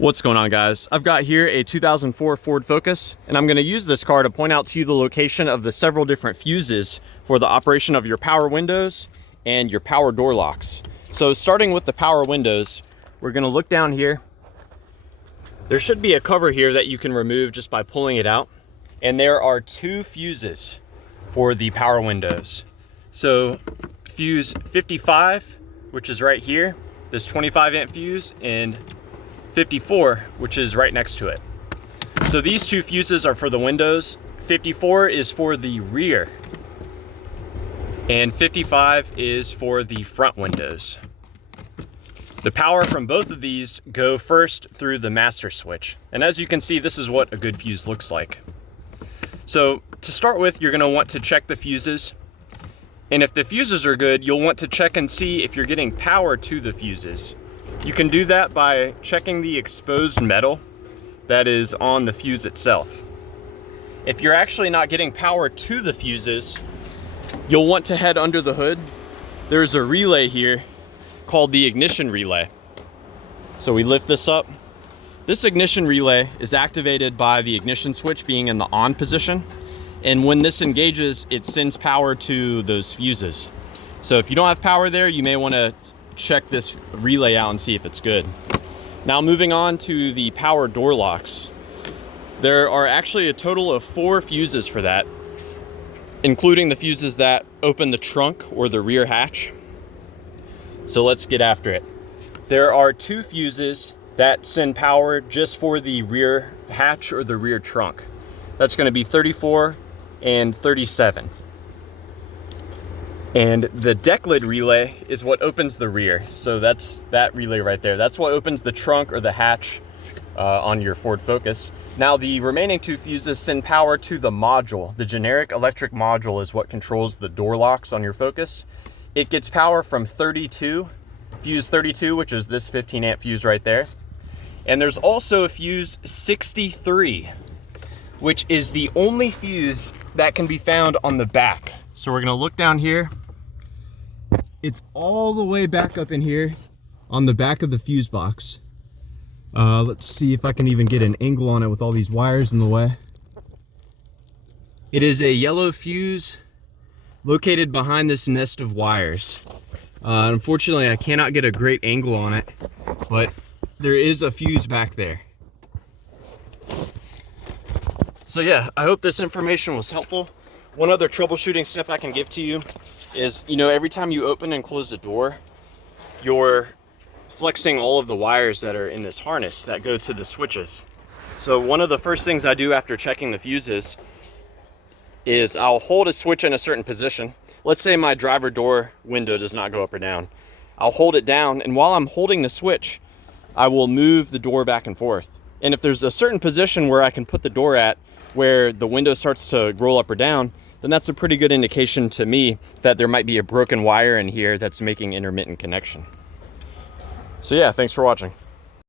What's going on, guys? I've got here a 2004 Ford Focus, and I'm going to use this car to point out to you the location of the several different fuses for the operation of your power windows and your power door locks. So starting with the power windows, we're going to look down here. There should be a cover here that you can remove just by pulling it out. And there are two fuses for the power windows. So fuse 55, which is right here, this 25 amp fuse, and 54, which is right next to it. So these two fuses are for the windows. 54 is for the rear, and 55 is for the front windows. The power from both of these go first through the master switch. And as you can see, this is what a good fuse looks like. So to start with, you're gonna want to check the fuses. And if the fuses are good, you'll want to check and see if you're getting power to the fuses. You can do that by checking the exposed metal that is on the fuse itself. If you're actually not getting power to the fuses, you'll want to head under the hood. There's a relay here called the ignition relay. So we lift this up. This ignition relay is activated by the ignition switch being in the on position. And when this engages, it sends power to those fuses. So if you don't have power there, you may want to check this relay out and see if it's good. Now moving on to the power door locks. There are actually a total of 4 fuses for that, including the fuses that open the trunk or the rear hatch. So let's get after it. There are 2 fuses that send power just for the rear hatch or the rear trunk. That's going to be 34 and 37. And the deck lid relay is what opens the rear. So that's that relay right there. That's what opens the trunk or the hatch on your Ford Focus. Now the remaining 2 fuses send power to the module. The generic electric module is what controls the door locks on your Focus. It gets power from 32, fuse 32, which is this 15 amp fuse right there. And there's also a fuse 63, which is the only fuse that can be found on the back. So we're gonna look down here. It's all the way back up in here on the back of the fuse box. Let's see if I can even get an angle on it with all these wires in the way. It is a yellow fuse located behind this nest of wires. Unfortunately, I cannot get a great angle on it, but there is a fuse back there. So yeah, I hope this information was helpful. One other troubleshooting step I can give to you is, every time you open and close the door, you're flexing all of the wires that are in this harness that go to the switches. So one of the first things I do after checking the fuses is I'll hold a switch in a certain position. Let's say my driver door window does not go up or down. I'll hold it down, and while I'm holding the switch, I will move the door back and forth. And if there's a certain position where I can put the door at where the window starts to roll up or down, then that's a pretty good indication to me that there might be a broken wire in here that's making intermittent connection. So yeah, thanks for watching.